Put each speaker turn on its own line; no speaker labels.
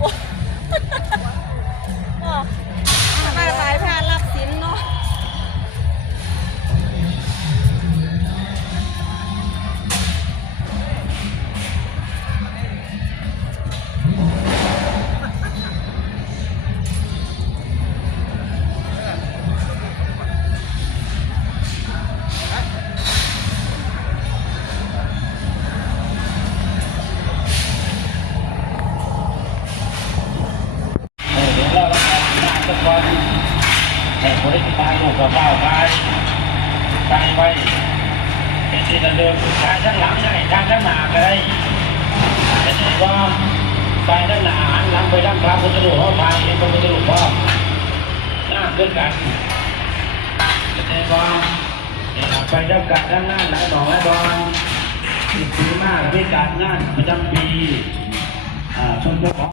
我 การงานสักวันให้คนที่ตายลูกกับเฝ้าตายตายไปเป็นที่ระลึกทางด้านหลังได้ทางด้านหน้าก็ได้เป็นที่ว่าตายด้านหน้าหันหลังไปด้านพระพุทธรูปเขาตายเห็นพระพุทธรูปพ่อหน้าเกินกันเป็นที่ว่าไปด้านกันด้านหน้าไหนบอกไว้ก่อนสิบปีมากที่การงานประจำปีอ่าชนเจ้าของ